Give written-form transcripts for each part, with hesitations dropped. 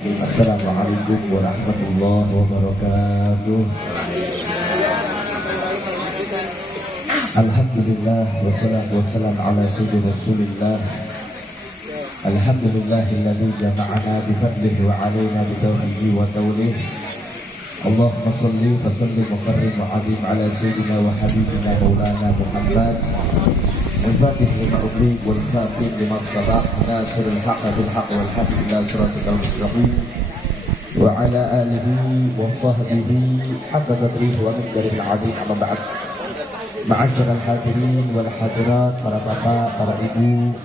Assalamualaikum warahmatullahi wabarakatuh. Alhamdulillah wassalatu wassalamu ala sayyidina Rasulillah. Alhamdulillahilladzi jama'ana bi fadlihi wa 'alaina bi tawfiqihi wa tawlihi. Allahumma shalli wa sallim wa karrim wa 'azim ala sayyidina wa habibina maulana Muhammad. Al-Fatih lima ubliq wal khatim lima sabaq nasirul haqq bil haqq wal haqq ila siratal mustaqim wa ala alihi wa sahbihi hatta tadrihi wa miqdaril azim amma ba'd. Ma'asyiral hadirin wal hadirat, para bapak, para ibu,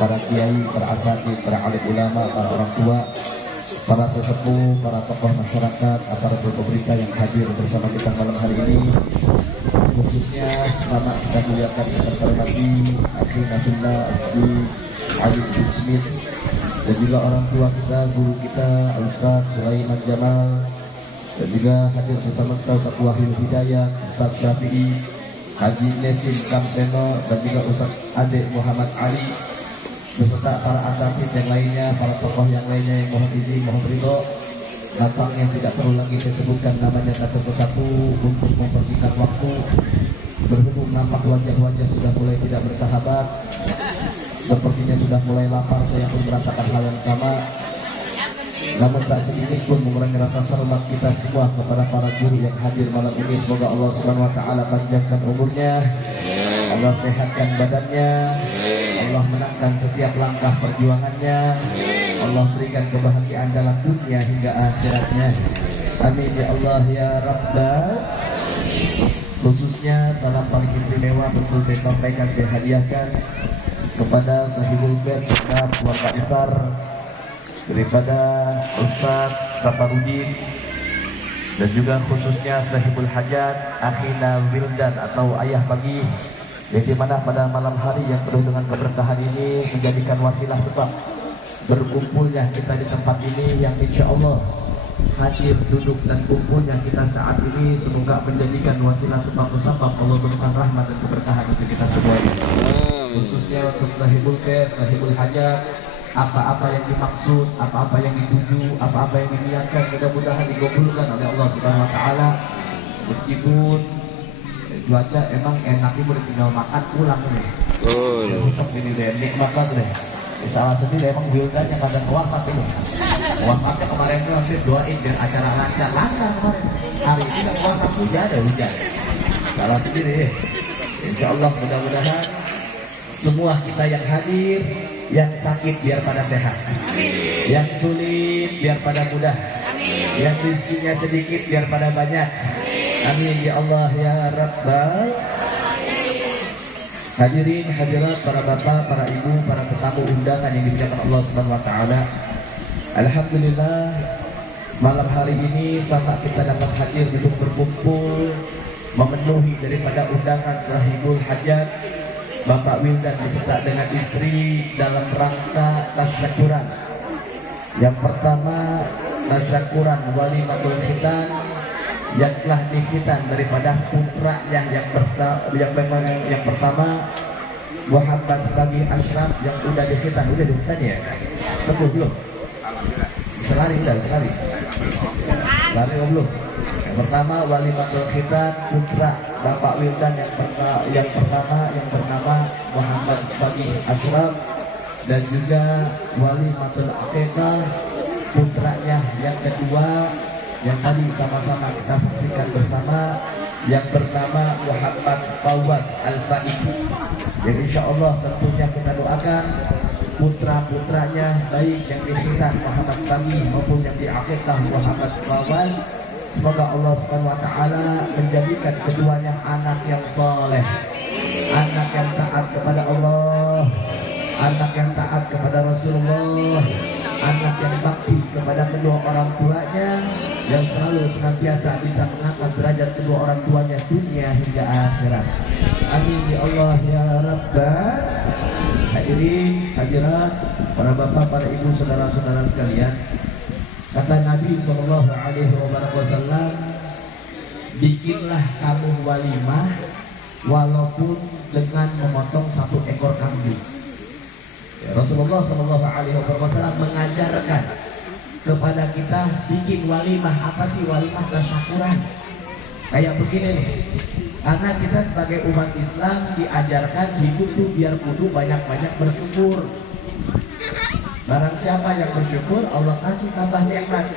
para kiai, para asatidz, para alim ulama, para orang tua, para sesepuh, para tokoh masyarakat, aparatur pemerintah yang hadir bersama kita malam hari ini. Khususnya selamat kita muliakan, kita hormati Akhi Nabila Asdi Ali bin Smith, dan juga orang tua kita, guru kita Ustaz Sulaiman Jamal, dan juga hadir bersama kita Ustaz Wahyu Hidayat, Ustaz Syafi'i, Haji Nesim Kamseno, dan juga Ustaz Ade Muhammad Ali, beserta para asatidz yang lainnya, para tokoh yang lainnya yang mohon izin, mohon ridho datang yang tidak perlu lagi saya sebutkan namanya satu persatu untuk mempersingkat waktu. Berhubung nampak wajah-wajah sudah mulai tidak bersahabat, sepertinya sudah mulai lapar, saya pun merasakan hal yang sama. Namun tak sedikit pun mengurangi rasa hormat kita semua kepada para guru yang hadir malam ini. Semoga Allah Subhanahu wa taala panjangkan umurnya, Allah sehatkan badannya, Allah menangkan setiap langkah perjuangannya, Allah berikan kebahagiaan dalam dunia hingga akhiratnya. Amin ya Allah ya Rabbal. Khususnya salam paling istimewa tentu saya sampaikan, saya hadiahkan kepada Sahibul Bait serta keluarga besar daripada Ustaz Safarudin, dan juga khususnya Sahibul Hajat Akhina Wildan atau Ayah Pagi, yang dimana pada malam hari yang penuh dengan keberkahan ini menjadikan wasilah sebab berkumpulnya kita di tempat ini, yang insya Allah hadir, duduk dan kumpulnya kita saat ini semoga menjadikan wasilah sebab musabab Allah berikan rahmat dan keberkahan untuk kita semua ini. Khususnya untuk Sahibul Bait, Sahibul Hajat, apa-apa yang dimaksud, apa-apa yang dituju, apa-apa yang diniatkan, mudah-mudahan dikabulkan oleh Allah Subhanahu wa taala. Meskipun cuaca emang enak, ibu tinggal makan pulang nih. Ya rusak ini deh, nikmat banget deh. Salah sendiri emang Wildan yang ada WhatsApp itu. WhatsAppnya kemarin tuh hampir doain biar acara lancar kemarin. Hari ini kan WhatsApp hujan. Salah sendiri. Insya Allah mudah-mudahan semua kita yang hadir, yang sakit biar pada sehat, yang sulit biar pada mudah, yang rezekinya sedikit biar pada banyak. Amin ya Allah ya Rabbal. Hadirin hadirat, para bapak, para ibu, para tetamu undangan yang dimuliakan Allah Subhanahu wa taala. Alhamdulillah malam hari ini sama kita dapat hadir untuk berkumpul memenuhi daripada undangan Sahibul Hajat Bapak Wildan beserta dengan istri dalam rangka tasyakuran. Yang pertama tasyakuran walimatul khitan yang telah dikhitan daripada putranya yang pertama Muhammad Bagi Ashraf yang udah dikhitan. Udah dikhitan ya? Sepuh belum? Sekali belum? Yang pertama walimatul khitan putra Bapak Wildan yang pertama yang bernama Muhammad Bagi Ashraf, dan juga walimatul aqiqah putranya yang kedua yang tadi sama-sama kita saksikan bersama, yang bernama Muhammad Fawaz Al-Faiki, yang insya Allah tentunya kita doakan putra-putranya baik yang dikhitan Muhammad Bagi maupun yang diaqiqah Muhammad Fawaz, semoga Allah Subhanahu wa taala menjadikan keduanya anak yang soleh, anak yang taat kepada Allah, anak yang taat kepada Rasulullah, anak yang bakti kepada kedua orang tuanya, yang selalu senantiasa bisa mengangkat derajat kedua orang tuanya dunia hingga akhirat. Amin ya Allah ya Rabbal. Hadirin hadirat, para bapak, para ibu, saudara-saudara sekalian, kata Nabi SAW, bikinlah kamu walimah walaupun dengan memotong satu ekor kambing. Rasulullah SAW mengajarkan kepada kita bikin walimah. Apa sih walimah? Tasyakuran. Kayak begini nih, karena kita sebagai umat Islam diajarkan hidup tuh biar kudu banyak-banyak bersyukur. Barang siapa yang bersyukur, Allah kasih tambah nikmat.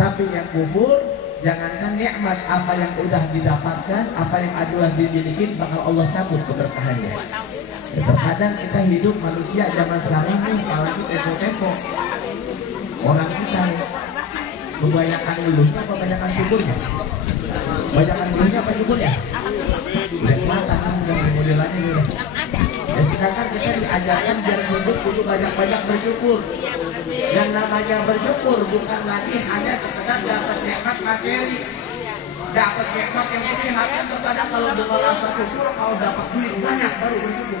Tapi yang kufur, jangankan nikmat, apa yang udah didapatkan, apa yang udah dimiliki, bakal Allah cabut keberkahannya. Terkadang kita hidup manusia zaman sekarang nih, apalagi tempo-tempo. Orang kita kebanyakan ngeluhnya apa kebanyakan syukurnya? Kebanyakan ngeluhnya apa syukurnya? Lihat mata kan modelannya nih. Ya sedangkan kita diajarkan biar hidup kudu banyak-banyak bersyukur. Yang namanya bersyukur bukan lagi hanya sekedar dapat nikmat materi, dapat nikmat yang memihakkan. Terkadang kalau dengan rasa syukur, kalau dapat duit banyak baru bersyukur,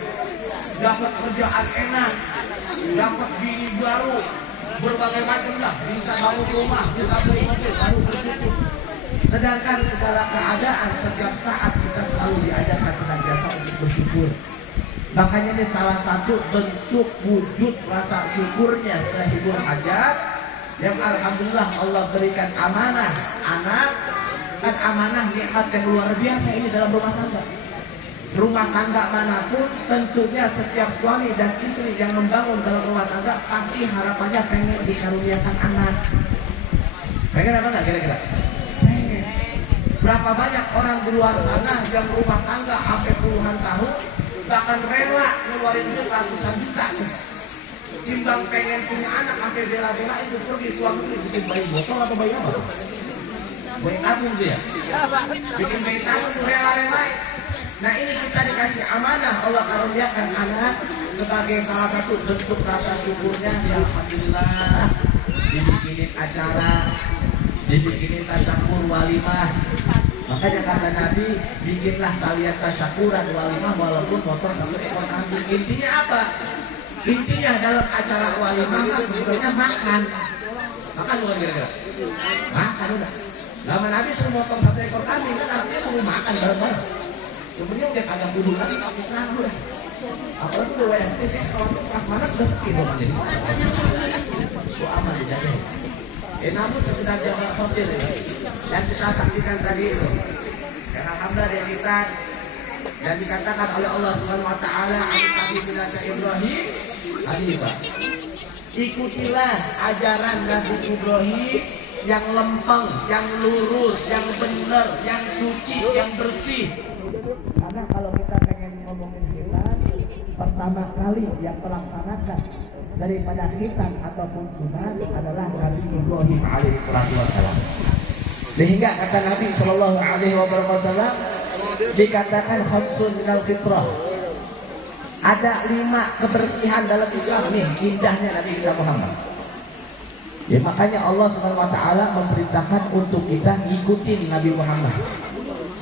dapat kerjaan enak, dapat bini baru, berbagai macam lah, bisa bangun rumah, bisa beli mobil, baru bersyukur. Sedangkan segala keadaan setiap saat kita selalu diajarkan senantiasa untuk bersyukur. Makanya ini salah satu bentuk wujud rasa syukurnya sehibur hajat, yang alhamdulillah Allah berikan amanah anak. Kan amanah nikmat yang luar biasa ini dalam rumah tangga. Rumah tangga manapun tentunya setiap suami dan istri yang membangun dalam rumah tangga pasti harapannya pengen dikaruniakan anak. Pengen apa enggak kira-kira? Pengen. Berapa banyak orang di luar sana yang rumah tangga sampai puluhan tahun bahkan rela ngeluarin duit ratusan juta timbang pengen punya anak sampai bela-bela itu pergi keluar negeri bikin bayi botol atau bayi apa? Bayi tabung dia. Bikin bayi tabung tuh rela-rela. Nah ini kita dikasih amanah, Allah karuniakan anak sebagai salah satu bentuk rasa syukurnya. Ya alhamdulillah dibikinin acara, dibikinin tasyakur walimah. Makanya kata Nabi, bikinlah kalian tasyakuran walimah walaupun motor satu ekor kambing. Intinya apa? Intinya dalam acara walimah sebenarnya makan. Makan bukan kira-kira? Makan udah. Lama Nabi suruh motor satu ekor kambing kan artinya suruh makan bareng-bareng. Sebenarnya udah kagak kudu lagi pakai celana udah. Apalagi udah wayang ini saya khawatir pas mana udah sepi dong ini. Gua aman dijaga. Namun sekedar jaga khotir yang kita saksikan tadi itu, yang alhamdulillah dia kita yang dikatakan oleh Allah Subhanahu Wa Taala, Nabi Ibrahim, Hanifah. Ikutilah ajaran Nabi Ibrahim yang lempeng, yang lurus, yang benar, yang suci, yang bersih. Karena kalau kita pengen ngomongin khitan, pertama kali yang melaksanakan daripada khitan ataupun sunat adalah Nabi Ibrahim alaihissalam. Sehingga kata Nabi sallallahu alaihi wasallam dikatakan khamsun minal fitrah. Ada 5 kebersihan dalam Islam nih, indahnya Nabi kita Muhammad. Ya makanya Allah Subhanahu wa taala memerintahkan untuk kita ikutin Nabi Muhammad.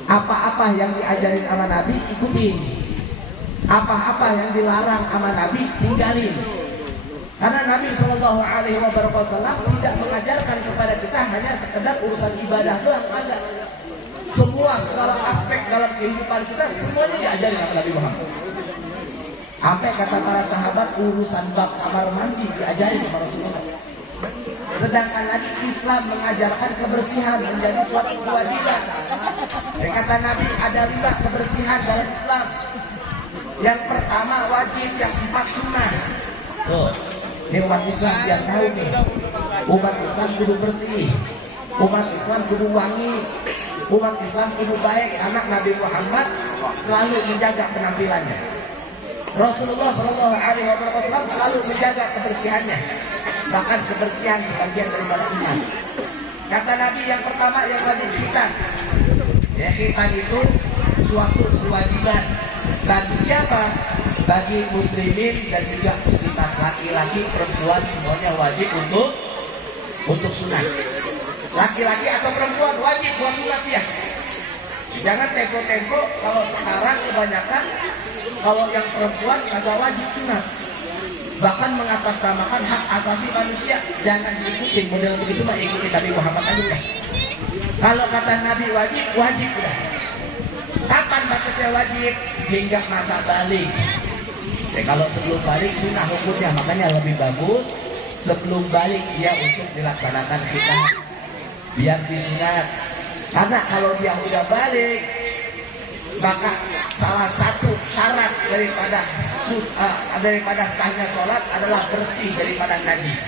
Apa-apa yang diajarin sama Nabi ikutin. Apa-apa yang dilarang sama Nabi tinggalin. Karena Nabi Shallallahu Alaihi Wasallam tidak mengajarkan kepada kita hanya sekedar urusan ibadah doang, enggak. Semua segala aspek dalam kehidupan kita semuanya diajarin oleh Nabi Muhammad. Apa kata para sahabat, urusan bab kamar mandi diajarin oleh Rasulullah. Sedangkan lagi Islam mengajarkan kebersihan menjadi suatu kewajiban. Kata Nabi ada 5 kebersihan dalam Islam. Yang pertama wajib, yang 4 sunnah. Tuh. Ini umat Islam biar tahu nih, umat Islam kudu bersih, umat Islam kudu wangi, umat Islam kudu baik. Anak Nabi Muhammad selalu menjaga penampilannya. Rasulullah Shallallahu Alaihi Wasallam selalu menjaga kebersihannya, bahkan kebersihan sebagian daripada iman. Kata Nabi yang pertama yang wajib khitan. Ya khitan itu suatu kewajiban bagi siapa? Bagi muslimin dan juga muslimat, laki-laki, perempuan semuanya wajib untuk sunat. Laki-laki atau perempuan wajib buat sunat ya. Jangan tempo-tempo kalau sekarang kebanyakan kalau yang perempuan kagak wajib sunat. Bahkan mengatasnamakan hak asasi manusia. Jangan diikutin model begitu mah, ikuti Nabi Muhammad aja udah. Kalau kata Nabi wajib, wajib udah. Kapan batasnya wajib? Hingga masa balik. Ya, kalau sebelum balik sunnah hukumnya, makanya lebih bagus sebelum balik dia untuk dilaksanakan khitan biar disunat. Karena kalau dia udah balik, maka salah satu syarat daripada sahnya sholat adalah bersih daripada najis.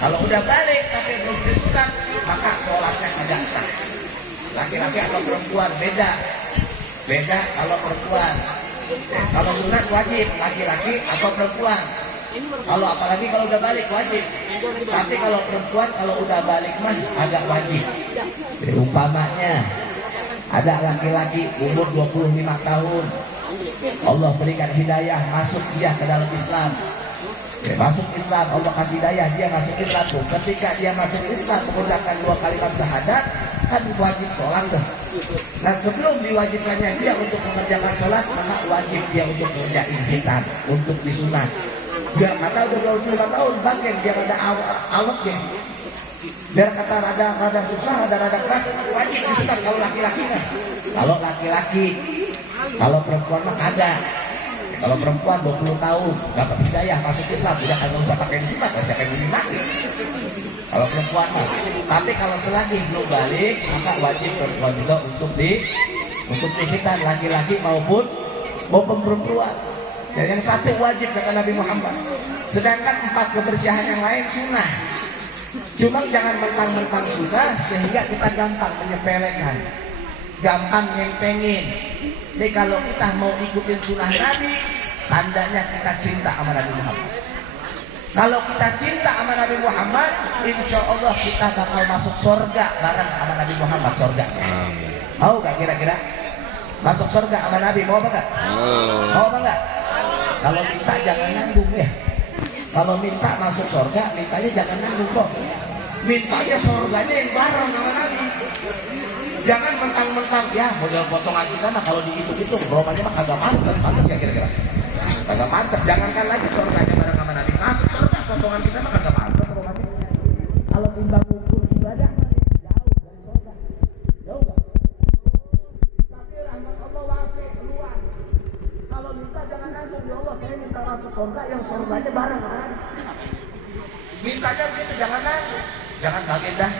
Kalau udah balik tapi belum disunat, maka sholatnya tidak sah. Laki-laki atau perempuan beda kalau perempuan. Kalau sunat wajib laki-laki atau perempuan. Kalau apalagi kalau udah balik wajib. Tapi kalau perempuan kalau udah balik mah agak wajib. Umpamanya ada laki-laki umur 25 tahun, Allah berikan hidayah, masuk dia ke dalam Islam. Masuk Islam, Allah kasih hidayah, dia masuk Islam tuh. Ketika dia masuk Islam mengucapkan 2 kalimat syahadat, kan wajib sholat tuh. Nah sebelum diwajibkannya dia untuk mengerjakan sholat, maka wajib dia untuk mengerjakan khitan, untuk disunat. Biar kata udah 25 tahun, bagian biar ada awetnya. Biar kata rada susah, rada keras, wajib disunat kalau laki-laki kan. Kalau laki-laki, kalau perempuan mah ada. Kalau perempuan 20 tahun dapat hidayah masuk Islam, tidak akan usah pakai disunat, siapa yang lebih mati. Kalau perempuan mah. Tapi kalau selagi belum balik, maka wajib perempuan juga untuk dikhitan, laki-laki maupun perempuan. Dan yang satu wajib kata Nabi Muhammad. Sedangkan 4 kebersihan yang lain sunnah. Cuma jangan mentang-mentang sunnah sehingga kita gampang menyepelekan, gampang nyentengin. Jadi kalau kita mau ikutin sunnah Nabi, tandanya kita cinta sama Nabi Muhammad. Kalau kita cinta sama Nabi Muhammad, insya Allah kita bakal masuk surga bareng sama Nabi Muhammad, surga. Mau gak kira-kira? Masuk surga sama Nabi, mau apa gak? Mau apa gak? Kalau minta jangan nanggung ya. Kalau minta masuk surga, mintanya jangan nanggung kok. Mintanya surganya yang bareng sama Nabi. Jangan mentang-mentang ya model potongan kita mah kalau dihitung-hitung romannya mah kagak pantas ya kira-kira. Kagak pantas. Jangankan lagi surganya bareng sama Nabi. Masuk surga potongan kita mah kagak pantas romannya. Kalau timbang ukur ibadah jauh dari surga. Jauh gak? Tapi rahmat Allah wasi luas. Kalau minta jangan nanggung, ya Allah saya minta masuk surga yang surganya bareng sama Nabi. Mintanya begitu jangan nanggung. Jangan kaget dah.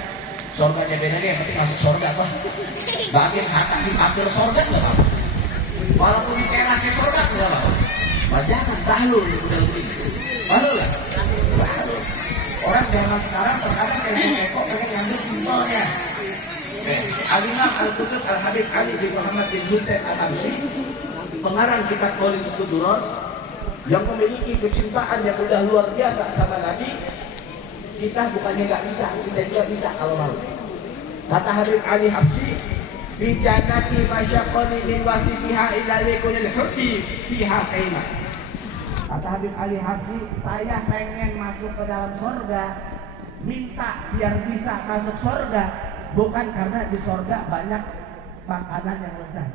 Surganya beda deh, yang penting masuk surga apa? Bagian harta dipakai surga nggak apa? Walaupun di terasnya surga nggak apa? Jangan bahlul udah begitu. Bahlul lah. Bahlul. Orang zaman sekarang terkadang kayak pengen ngambil simbolnya. Al-Imam Al-Qutb Al-Habib Ali bin Muhammad bin Husain Al-Habsyi, pengarang kitab Qaulus Quduron, yang memiliki kecintaan yang udah luar biasa sama Nabi. Kita bukannya nggak bisa, kita juga bisa kalau mau. Kata Habib Ali Habsyi, bijanati masyaqani min wasifiha ila likunil hubbi fiha khaimah. Kata Habib Ali Habsyi, saya pengen masuk ke dalam surga, minta biar bisa masuk surga, bukan karena di surga banyak makanan yang lezat,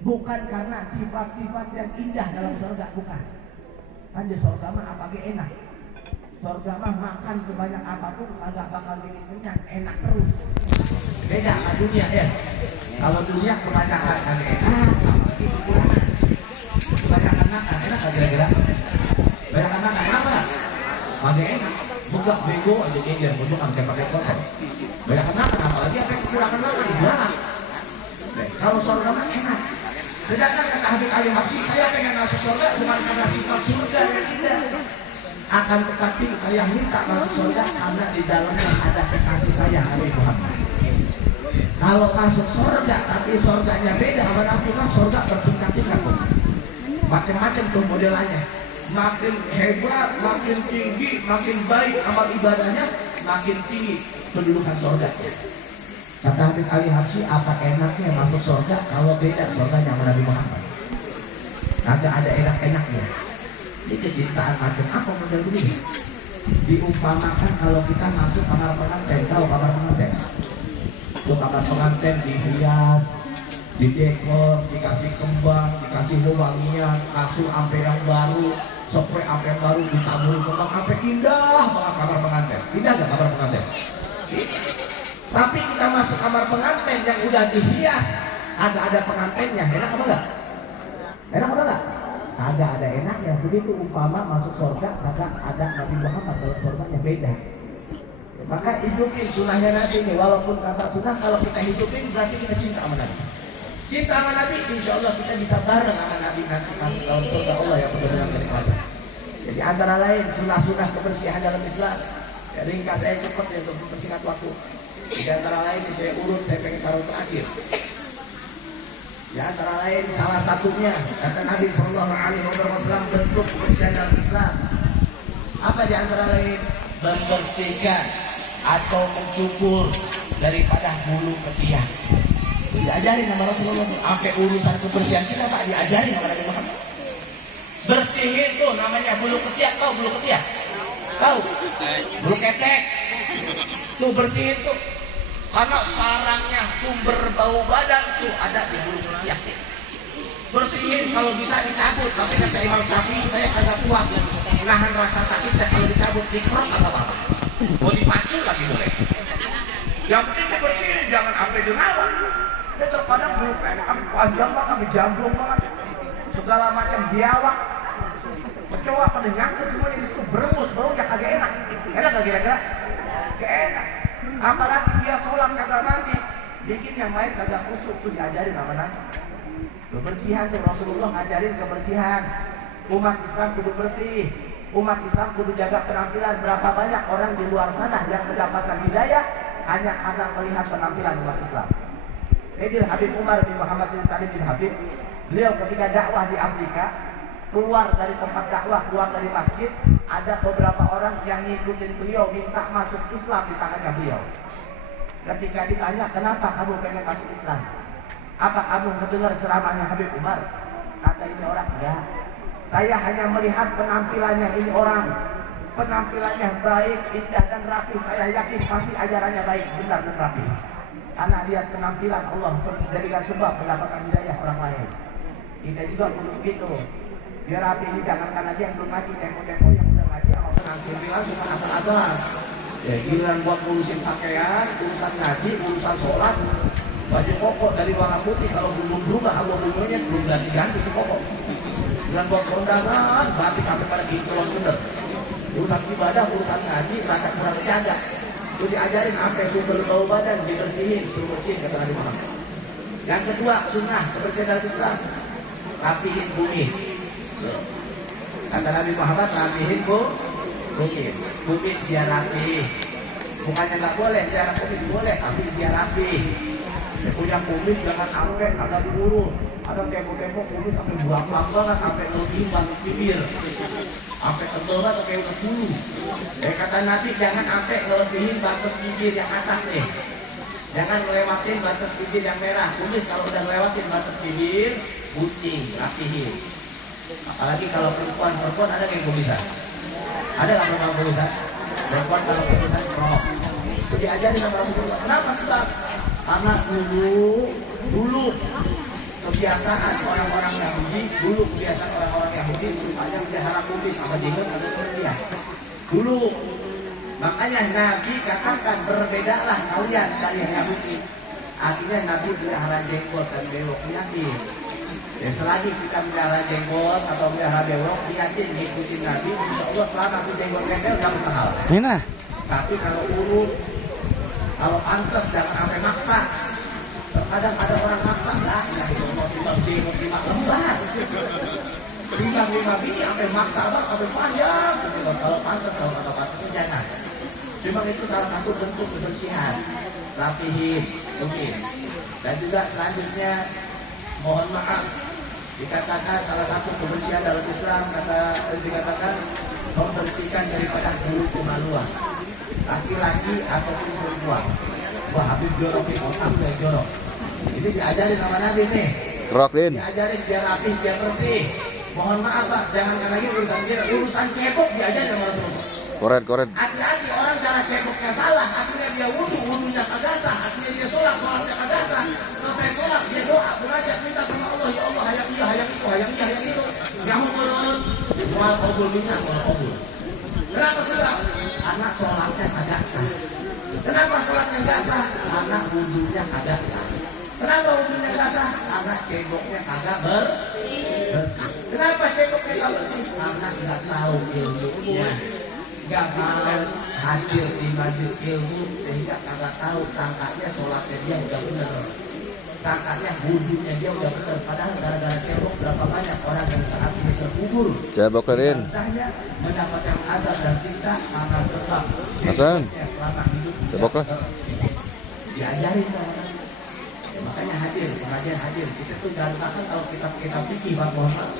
bukan karena sifat-sifat yang indah dalam surga, bukan. Kan di surga mah apa enak. Surga mah makan sebanyak apapun agak bakal bikin kenyang, enak terus. Beda sama dunia ya. Kalau dunia kebanyakan kagak enak, masih kekurangan. Kebanyakan makan, enak gak kira-kira? Kebanyakan makan apa? Kagak enak. Buka bego aja geger, untuk sampai pakai kotor. Kebanyakan makan, apalagi apa kekurangan makan di belakang. Kalau surga mah enak. Sedangkan kata Habib Ali Habsyi, saya pengen masuk surga bukan karena sifat surga yang indah. Akan tetapi saya minta masuk surga karena di dalamnya ada kekasih saya Nabi Muhammad. Kalau masuk surga tapi surganya beda sama Nabi kan surga bertingkat-tingkat tuh. Macam-macam tuh modelannya. Makin hebat, makin tinggi, makin baik amal ibadahnya, makin tinggi kedudukan surga. Kata Habib Ali Habsyi, apa enaknya masuk surga kalau beda surganya sama Nabi Muhammad? Kagak ada enak-enaknya. Ini kecintaan macam apa model begini? Diumpamakan kalau kita masuk kamar pengantin, tahu kamar pengantin? Itu kamar pengantin dihias, didekor, dikasih kembang, dikasih wewangian, kasur ampe yang baru, spray ampe yang baru, ditaburi kembang ampe, indah banget kamar pengantin. Indah gak kamar pengantin? Tapi kita masuk kamar pengantin yang udah dihias, ada pengantinnya, enak apa enggak? Enak apa enggak? kagak ada enaknya. Begitu umpama masuk surga, kagak ada Nabi Muhammad dalam surganya, beda. Maka hidupin sunnahnya Nabi ini. Walaupun kata sunnah, kalau kita hidupin berarti kita cinta sama Nabi. Cinta sama Nabi, insya Allah kita bisa bareng sama Nabi nanti masuk dalam surga Allah yang benar-benar kenikmatan. Jadi antara lain sunnah-sunnah kebersihan dalam Islam. Ya, ringkas saya cepat ya untuk mempersingkat waktu. Di antara lain saya urut, saya pengen taruh terakhir. Di antara lain salah satunya kata Nabi SAW bentuk kebersihan dalam Islam. Apa di antara lain? Membersihkan atau mencukur daripada bulu ketiak. Diajarin sama Rasulullah. Sampai urusan kebersihan kita Pak diajarin sama Nabi Muhammad. Bersihin tuh namanya bulu ketiak. Tahu bulu ketiak? Tahu? Bulu ketek. Tuh bersihin tuh. Karena sarangnya sumber bau badan tuh ada di bulu ketiak. Bersihin kalau bisa dicabut. Tapi kata Imam Syafi'i saya agak kuat menahan rasa sakit kalau dicabut dikerok atau apa. Mau dipacu lagi boleh. Yang penting bersihin jangan sampai dirawat. Dia terkadang bulu ketek panjang banget, jambung banget. Segala macam biawak, kecoa pada nyangkut semuanya di situ berebus, baunya kagak enak. Enak gak kira-kira? Gak enak. Apalagi dia sholat kagak nanti, bikin yang lain kagak kusuk tuh diajarin sama Nabi. Kebersihan tuh Rasulullah ngajarin kebersihan. Umat Islam kudu bersih. Umat Islam kudu jaga penampilan. Berapa banyak orang di luar sana yang mendapatkan hidayah hanya karena melihat penampilan umat Islam. Sayyidil Habib Umar bin Muhammad bin Salim bin Habib, beliau ketika dakwah di Afrika, keluar dari tempat dakwah, keluar dari masjid, ada beberapa orang yang ngikutin beliau minta masuk Islam di tangannya beliau. Ketika ditanya, kenapa kamu pengen masuk Islam? Apa kamu mendengar ceramahnya Habib Umar? Kata ini orang, enggak. Saya hanya melihat penampilannya ini orang. Penampilannya baik, indah dan rapi. Saya yakin pasti ajarannya baik, benar dan rapi. Karena lihat penampilan Allah jadikan sebab mendapatkan hidayah orang lain. Kita juga perlu begitu. Biar rapi ini jangan karena dia yang belum ngaji, tempo-tempo yang udah ngaji sama penampilan suka asal-asalan. Ya giliran buat ngurusin pakaian, urusan ngaji, urusan sholat, baju koko dari warna putih kalau belum berubah, kalau bulunya belum ganti-ganti itu koko. Giliran buat kondangan, batik sampai pada kincolon bener. Urusan ibadah, urusan ngaji, rada kurang terjaga. Itu diajarin sampai sumber bau badan dibersihin, suruh bersihin kata Nabi Muhammad. Yang kedua, sunnah kebersihan dalam Islam, rapihin kumis. Kata Nabi Muhammad, rapihin kumis. Kumis biar rapi. Bukannya nggak boleh, biar kumis boleh, tapi biar rapi. Ya, punya kumis jangan sampai kagak diurus. Ada tempo-tempo kumis sampai buang-buang banget, sampai lebih bagus bibir, sampai tebel banget kayak udah bulu. Kata Nabi jangan sampai ngelebihin batas bibir yang atas nih. Jangan melewatin batas bibir yang merah. Kumis kalau udah melewatin batas bibir, gunting, rapihin. Apalagi kalau perempuan ada yang kumisan. Ada nggak perempuan kumisan? Perempuan kalau kumisan krop. Itu diajarin sama Rasulullah. Kenapa sih Bang? Karena dulu kebiasaan orang-orang Yahudi, supaya melihara kumis sama jenggot ada kelebihan. Dulu makanya Nabi katakan berbedalah kalian dari Yahudi. Akhirnya Nabi melihara jenggot dan bewok, yakin. Ya selagi kita melihara jenggot atau melihara bewok, yakin ngikutin Nabi, insya Allah selama itu jenggot nempel gak berpahala. Mina. Tapi kalau urut, kalau pantas jangan sampai maksa. Terkadang ada orang maksa lah, ya itu mau timbang jenggot 5 lembar. Timbang 5 biji sampai maksa bang, sampai panjang. Kalau pantas, kalau kata pantas jangan. Cuma itu salah satu bentuk kebersihan, rapihin, kumis. Dan juga selanjutnya mohon maaf, dikatakan salah satu kebersihan dalam Islam dikatakan membersihkan daripada bulu kemaluan, laki-laki ataupun perempuan. Wah Habib jorok nih, otak saya jorok. Ini diajarin sama Nabi nih. Roklin. Diajarin biar rapi, biar bersih. Mohon maaf Pak, jangan lagi urusan cebok diajarin sama Rasulullah. Koret. Hati-hati orang cara ceboknya salah, akhirnya dia wudhunya kagak sah, akhirnya dia sholatnya kagak sah. Selesai sholat dia doa, munajat minta sama Allah, ya Allah hayang itu. Kamu menurut wal qabul bisa wal qabul. Kenapa sebab? Karena sholatnya kagak sah. Kenapa sholatnya kagak sah? Karena wudhunya kagak sah. Kenapa wudhunya kagak sah? Karena ceboknya kagak bersih. bersih. Kenapa cebok kita bersih? Karena nggak tahu ilmunya, nggak mau hadir di majlis ilmu sehingga nggak tahu, sangkanya sholatnya dia udah bener, sangkanya wudhunya dia udah bener, padahal gara-gara cebok berapa banyak orang yang saat ini terkubur. Cebokin. Saya mendapatkan adab dan siksa karena sebab Hasan, ceboknya selama hidup cebok lah. diajarin ke orang. Ya, makanya hadir, pengajian hadir. Kita tuh jangan bahkan kalau kita fikih Pak Muhammad,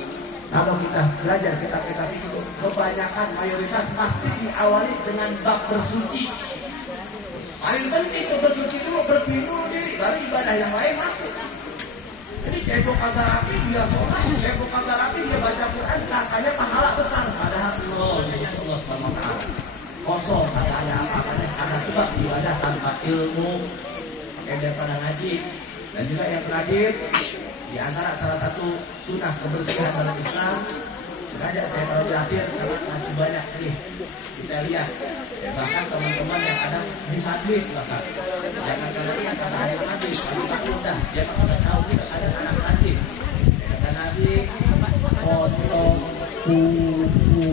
kalau kita belajar kita fikih itu kebanyakan mayoritas pasti diawali dengan bab bersuci. Paling penting itu bersuci dulu, bersih dulu diri, baru ibadah yang lain masuk. Jadi cebok kagak rapi dia sholat, cebok kagak rapi dia baca Quran, sangkanya pahala besar. Padahal Allah SWT kosong, kagak ada apa-apanya karena sebab ibadah tanpa ilmu, pakai daripada ngaji. Dan juga yang terakhir, di antara salah satu sunnah kebersihan dalam Islam, sengaja saya taruh di akhir karena masih banyak nih kita lihat, bahkan teman-teman yang ada di majlis bahkan jangan kalian karena ada majlis masih takut dah, dia udah tahu kita ada anak majlis. Kata Nabi, potong kuku,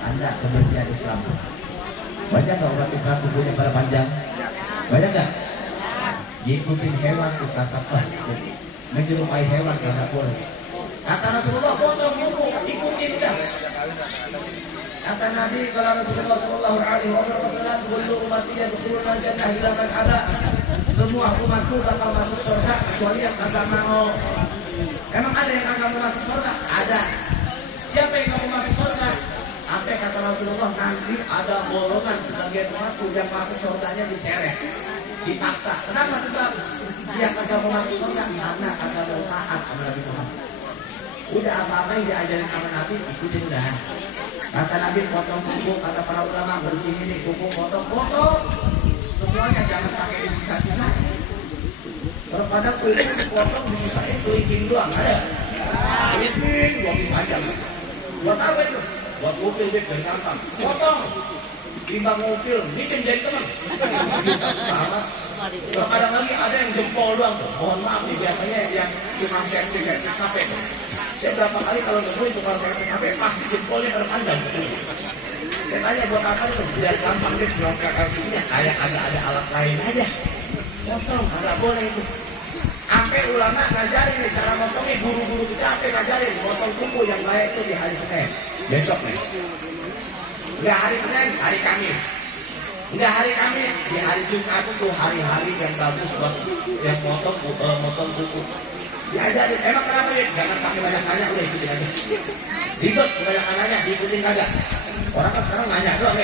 anda kebersihan Islam. Banyak nggak umat Islam kukunya pada panjang? Banyak nggak? Ngikutin hewan tuh kasabah, menyerupai hewan karena boleh. Kata Rasulullah, potong kuku, ikutin dah. Kata Nabi, kalau Rasulullah Shallallahu Alaihi Wasallam, "Kullu ummati yadkhuluna jannah illa man aba." Semua umatku bakal masuk surga kecuali yang kagak mau. Emang ada yang kagak mau masuk surga? Ada. Siapa yang mau masuk surga? Sampai kata Rasulullah, nanti ada golongan sebagian umatku yang masuk surganya diseret, dipaksa. Kenapa sebab dia kagak mau masuk surga? Karena kagak mau taat sama Nabi Muhammad. Udah apa-apa yang diajarin sama Nabi ikutin udah. Kata Nabi, potong kuku, kata para ulama bersih ini kuku, potong semuanya, jangan pakai sisa-sisa. Terkadang kuku dipotong disisain kelingking doang, ada kelingking dua panjang. Buat apa itu? Buat mobil dari gampang. Potong timbang mobil, bikin jadi teman. Sama. Terkadang lagi ada yang jempol doang tuh. Mohon maaf nih, biasanya yang cuma servis HP tuh. Saya berapa kali kalau nemuin tukang servis HP pasti jempolnya berpanjang. Saya tanya buat apa itu? Biar gampang deh nyongkakan sininya. Kayak ada alat lain aja. Potong, nggak boleh itu. Sampai ulama ngajarin nih cara motongnya, guru-guru kita sampai ngajarin potong kuku yang baik itu di hari Senin. Besok nih. Nggak hari Senin, hari Kamis. Nggak hari Kamis, di hari Jumat itu hari-hari yang bagus buat yang motong kuku. Diajarin, emang kenapa ya? Jangan pakai banyak nanya, udah ikutin aja. Ribet, kebanyakan nanya, diikutin kagak. Orang kan sekarang nanya doang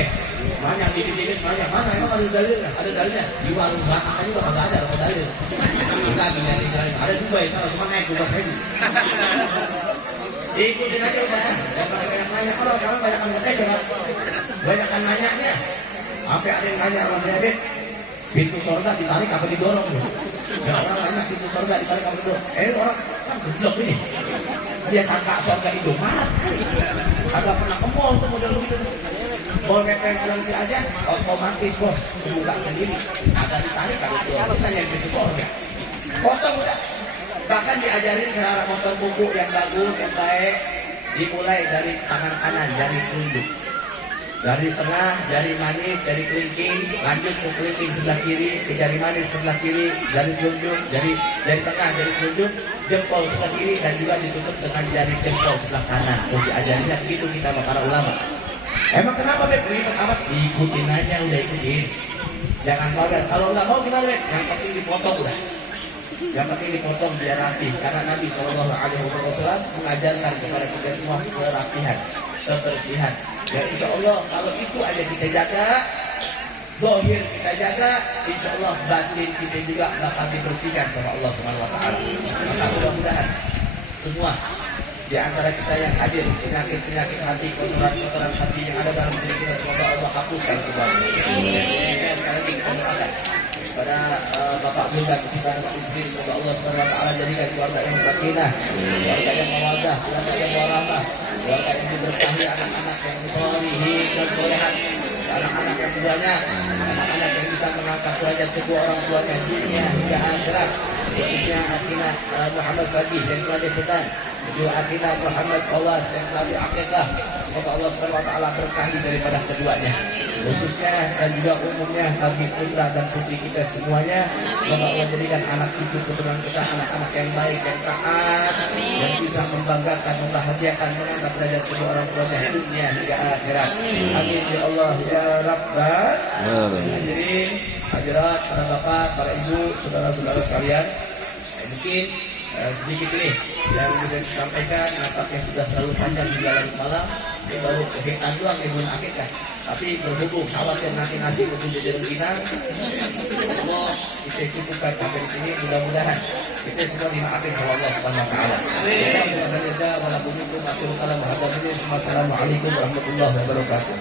nanya, dikit-dikit nanya, mana emang ada dalilnya? Ada dalilnya? Di warung makan aja juga kagak ada dalil. Enggak, dalil. Ada juga ya salah, cuma naik 12.000. Ikutin aja udah, jangan banyak nanya. Kalau sekarang banyakan ngetes ya, banyakan nanyanya. Sampai ada yang nanya sama saya, Dek, pintu surga ditarik apa didorong? Ya orang nanya pintu surga ditarik apa didorong? Orang kan geblok ini. Dia sangka surga itu malat kali. Agak pernah ke mall tuh model begitu. Mall referensi aja otomatis bos buka sendiri. Agak ditarik kalau didorong. Kita nyari pintu surga. Potong udah. Bahkan diajarin cara potong kuku yang bagus, yang baik. Dimulai dari tangan kanan, jari telunjuk. Dari tengah, jari manis, jari kelingking, lanjut ke kelingking sebelah kiri, ke jari manis sebelah kiri, jari telunjuk, jari tengah, jari telunjuk, jempol sebelah kiri, dan juga ditutup dengan jari jempol sebelah kanan. Terus diajarinnya begitu kita sama para ulama. Emang kenapa Beb? Ribet amat? Ikutin aja, udah ikutin. Jangan modal. Kalau nggak mau gimana Beb? Yang penting dipotong udah. Yang penting dipotong biar rapi. Karena Nabi SAW mengajarkan kepada kita semua kerapihan, kebersihan. Ya insya Allah kalau itu aja kita jaga, zahir kita jaga, insya Allah batin kita juga bakal dibersihkan sama Allah Subhanahu Wa Taala. Maka mudah-mudahan semua di antara kita yang hadir, penyakit-penyakit hati, kotoran-kotoran hati yang ada dalam diri kita, semoga Allah hapuskan semuanya. Sekali lagi kita doakan pada bapak bunda beserta anak istri, semoga Allah Subhanahu Wa Taala jadikan keluarga yang sakinah, keluarga yang mawaddah, keluarga yang warahmah, keluarga yang diberkahi, anak-anak yang sholihin dan sholehat, anak-anak yang banyak, anak-anak yang bisa mengangkat derajat kedua orang tuanya dunia hingga akhirat, khususnya Asina Muhammad Fagih dan keluarga Sultan, Ibu Akinah Muhammad Awas yang tadi akikah, semoga Allah Subhanahu wa taala berkahi daripada keduanya, khususnya dan juga umumnya bagi putra dan putri kita semuanya. Semoga Allah jadikan anak cucu keturunan kita anak-anak yang baik, yang taat, yang bisa membanggakan, membahagiakan, mengangkat derajat kedua orang tuanya dunia hingga akhirat. Amin ya Allah ya Rabbal Hadirin, hadirat, para bapak, para ibu, saudara-saudara sekalian, mungkin sedikit ini yang bisa saya sampaikan. Nampaknya sudah terlalu panjang di jalan malam, ini baru kehitan doang ibu akikah. Tapi berhubung khawatir nanti nasi untuk jadi rengginang, Allah kita cukupkan sampai di sini. Mudah-mudahan kita semua dimaafin sama Allah Subhanahu Wa Taala. Wassalamualaikum warahmatullahi wabarakatuh.